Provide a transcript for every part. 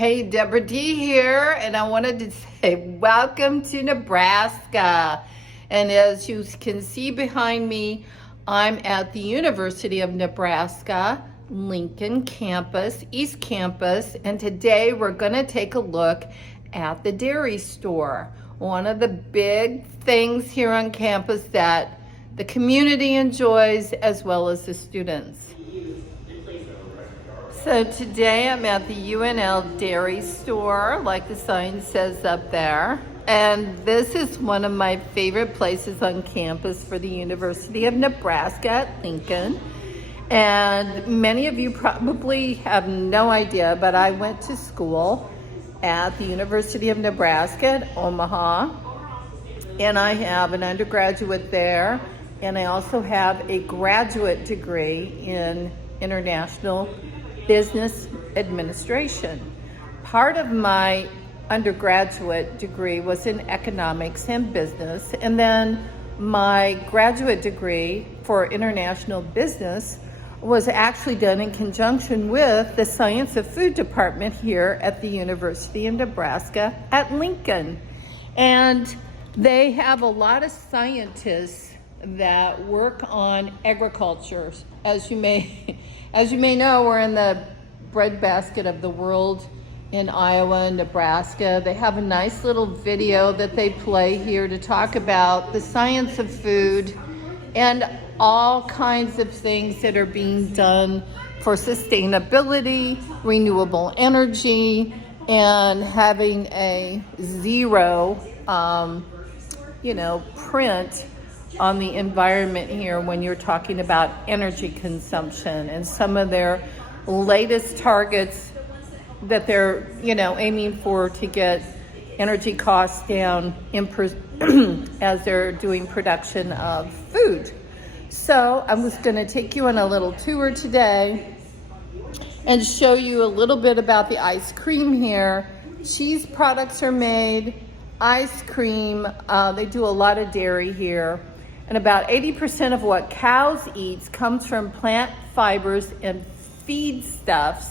Hey, Debra D here, and I wanted to say welcome to Nebraska. And as you can see behind me, I'm at the University of Nebraska, Lincoln campus, East Campus, and today we're going to take a look at the dairy store. One of the big things here on campus that the community enjoys as well as the students. So today I'm at the UNL dairy store, like the sign says up there. And this is one of my favorite places on campus for the University of Nebraska at Lincoln. And many of you probably have no idea, but I went to school at the University of Nebraska at Omaha. And I have an undergraduate there. And I also have a graduate degree in international business administration. Part of my undergraduate degree was in economics and business, and then my graduate degree for international business was actually done in conjunction with the Science of Food department here at the University of Nebraska at Lincoln. And they have a lot of scientists that work on agriculture. As you may know, we're in the breadbasket of the world in Iowa and Nebraska. They have a nice little video that they play here to talk about the science of food and all kinds of things that are being done for sustainability, renewable energy, and having a zero, print on the environment here when you're talking about energy consumption and some of their latest targets that they're aiming for to get energy costs down as they're doing production of food. So I was going to take you on a little tour today and show you a little bit about the ice cream here. Cheese products are made, ice cream, they do a lot of dairy here. And about 80% of what cows eat comes from plant fibers and feedstuffs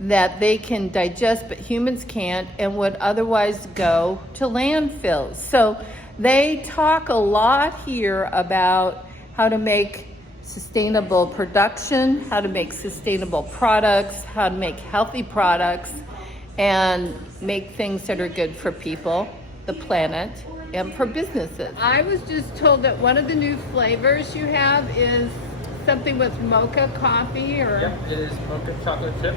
that they can digest, but humans can't, and would otherwise go to landfills. So they talk a lot here about how to make sustainable production, how to make sustainable products, how to make healthy products, and make things that are good for people, the planet, and for businesses. I was just told that one of the new flavors you have is something with mocha coffee, or? Yep, it is mocha chocolate chip.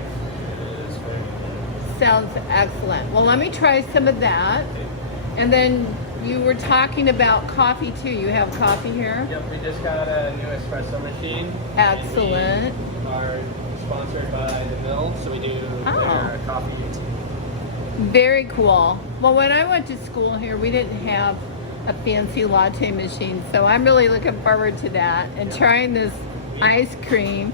Sounds excellent. Well, let me try some of that. And then you were talking about coffee too. You have coffee here? Yep, we just got a new espresso machine. Excellent. We are sponsored by the mill, so we do their coffee. Very cool. Well, when I went to school here, we didn't have a fancy latte machine, so I'm really looking forward to that and trying this ice cream.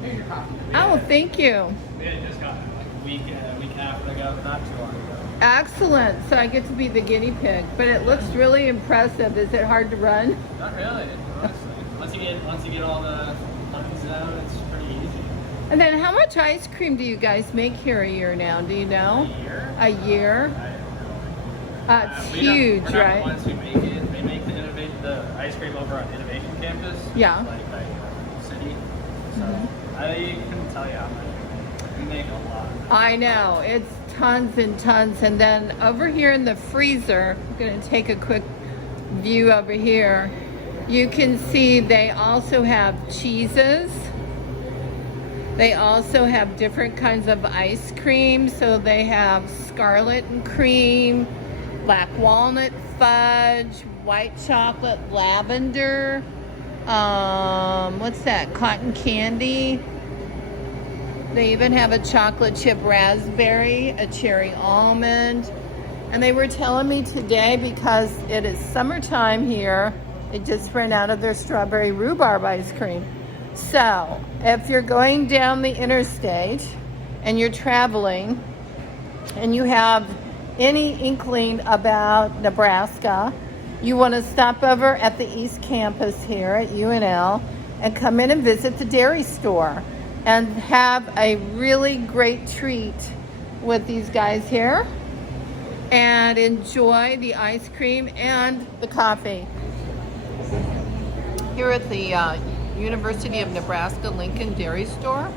Oh, thank you. We just got a week and a half ago, not too long ago. Excellent. So I get to be the guinea pig, but it looks really impressive. Is it hard to run? Not really, honestly. Once you get all the buttons out, it's pretty easy. And then how much ice cream do you guys make here a year now? Do you know? A year? A year? It's huge, we're not right? the ones who make it. They make the ice cream over on Innovation Campus. Yeah. Like by city. So I couldn't tell you how much. We make a lot. I know. It's tons and tons. And then over here in the freezer, I'm going to take a quick view over here. You can see they also have cheeses. They also have different kinds of ice cream. So they have scarlet and cream, black walnut fudge, white chocolate lavender, what's that, cotton candy. They even have a chocolate chip raspberry, a cherry almond. And they were telling me today, because it is summertime here, they just ran out of their strawberry rhubarb ice cream. So if you're going down the interstate and you're traveling and you have any inkling about Nebraska, you want to stop over at the East Campus here at UNL and come in and visit the dairy store and have a really great treat with these guys here and enjoy the ice cream and the coffee. Here at the University of Nebraska Lincoln Dairy Store.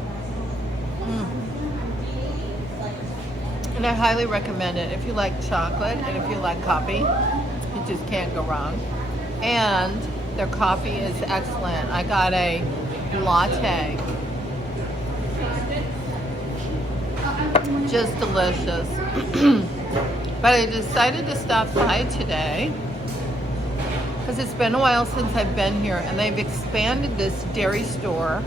And I highly recommend it if you like chocolate and if you like coffee. You just can't go wrong. And their coffee is excellent. I got a latte. Just delicious. But I decided to stop by today because it's been a while since I've been here, and they've expanded this dairy store.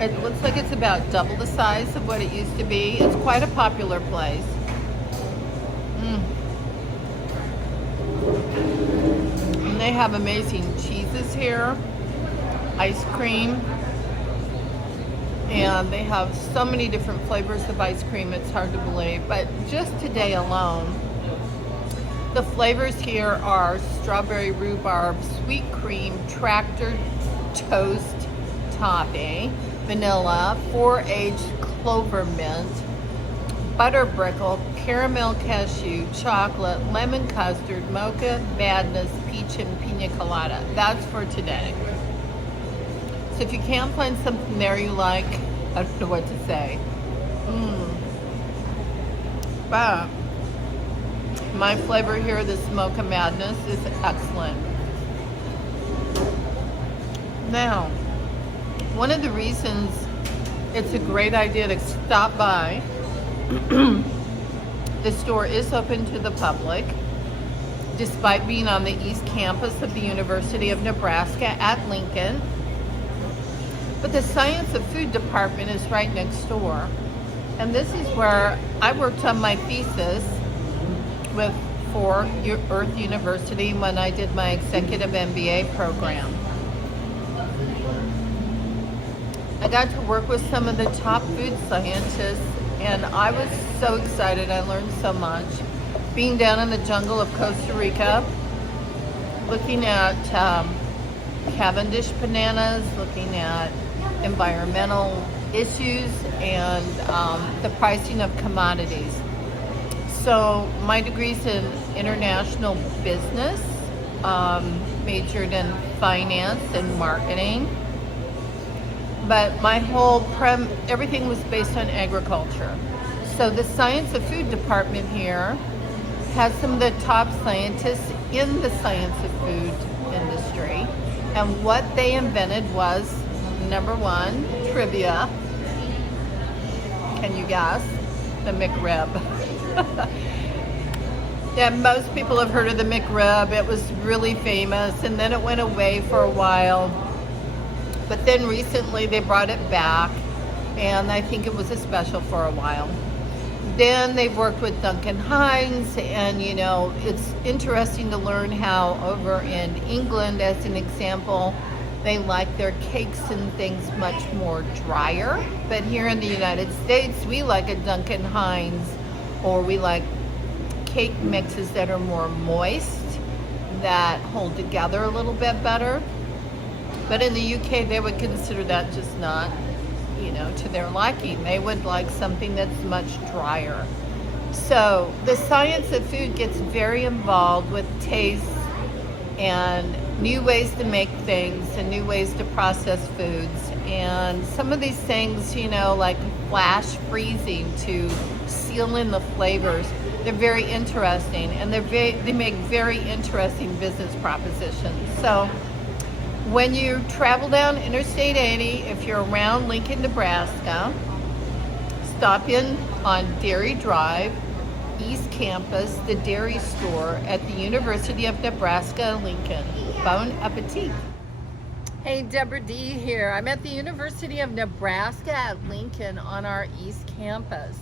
It looks like it's about double the size of what it used to be. It's quite a popular place. And they have amazing cheeses here, ice cream, and they have so many different flavors of ice cream, it's hard to believe. But just today alone, the flavors here are strawberry rhubarb, sweet cream, tractor toast toffee, vanilla, 4-aged clover mint, butter brickle, caramel cashew, chocolate, lemon custard, mocha, madness, peach, and pina colada. That's for today. So if you can't find something there you like, I don't know what to say. But my flavor here, this mocha madness, is excellent. Now, one of the reasons it's a great idea to stop by, the store is open to the public, despite being on the East Campus of the University of Nebraska at Lincoln. But the Science of Food department is right next door. And this is where I worked on my thesis for Earth University when I did my executive MBA program. I got to work with some of the top food scientists, and I was so excited. I learned so much. Being down in the jungle of Costa Rica, looking at Cavendish bananas, looking at environmental issues, and the pricing of commodities. So my degree's in international business, majored in finance and marketing. But my whole everything was based on agriculture. So the Science of Food department here has some of the top scientists in the science of food industry. And what they invented was, number one, trivia. Can you guess? The McRib. Yeah, most people have heard of the McRib. It was really famous, and then it went away for a while. But then recently they brought it back, and I think it was a special for a while. Then they've worked with Duncan Hines, and you know, it's interesting to learn how over in England, as an example, they like their cakes and things much more drier. But here in the United States, we like a Duncan Hines, or we like cake mixes that are more moist, that hold together a little bit better. But in the UK, they would consider that just not, you know, to their liking. They would like something that's much drier. So the Science of Food gets very involved with taste and new ways to make things and new ways to process foods. And some of these things, you know, like flash freezing to seal in the flavors, they're very interesting, and they make very interesting business propositions. So when you travel down Interstate 80, if you're around Lincoln, Nebraska, stop in on Dairy Drive, East Campus, the dairy store at the University of Nebraska, Lincoln. Bon appetit. Hey, Debra D here. I'm at the University of Nebraska at Lincoln on our East Campus.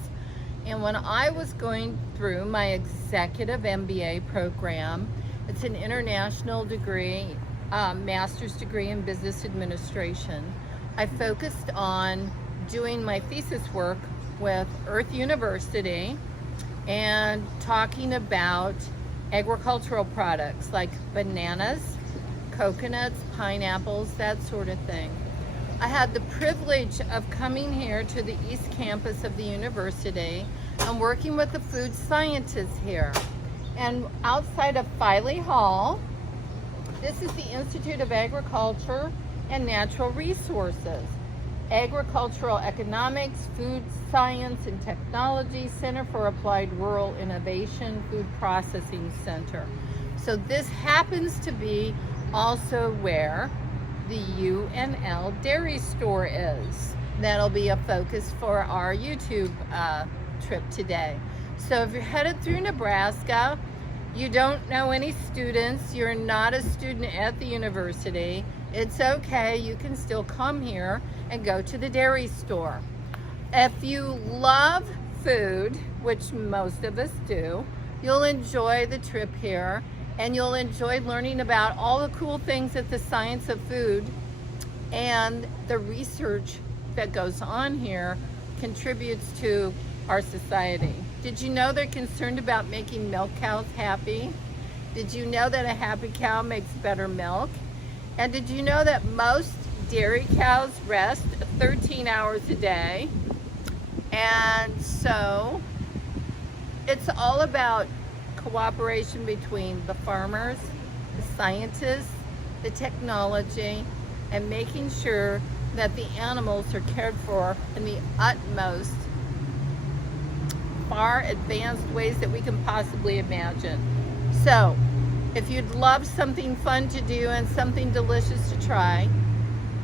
And when I was going through my executive MBA program, it's an international degree, master's degree in business administration. I focused on doing my thesis work with Earth University and talking about agricultural products like bananas, coconuts, pineapples, that sort of thing. I had the privilege of coming here to the East Campus of the university I'm working with the food scientists here. And outside of Filey Hall, this is the Institute of Agriculture and Natural Resources, Agricultural Economics, Food Science and Technology Center for Applied Rural Innovation, Food Processing Center. So this happens to be also where the UNL dairy store is. That'll be a focus for our YouTube trip today. So if you're headed through Nebraska, you don't know any students, you're not a student at the university, it's okay, you can still come here and go to the dairy store. If you love food, which most of us do, you'll enjoy the trip here and you'll enjoy learning about all the cool things that the science of food and the research that goes on here contributes to our society. Did you know they're concerned about making milk cows happy? Did you know that a happy cow makes better milk? And did you know that most dairy cows rest 13 hours a day? And so it's all about cooperation between the farmers, the scientists, the technology, and making sure that the animals are cared for in the utmost far advanced ways that we can possibly imagine. So if you'd love something fun to do and something delicious to try,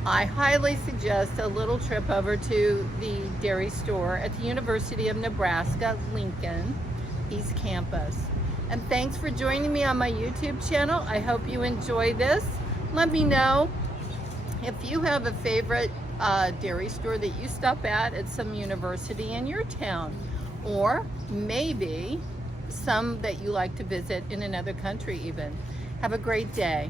I highly suggest a little trip over to the dairy store at the University of Nebraska, Lincoln East Campus. And thanks for joining me on my YouTube channel. I hope you enjoy this. Let me know if you have a favorite dairy store that you stop at some university in your town, or maybe some that you like to visit in another country even. Have a great day.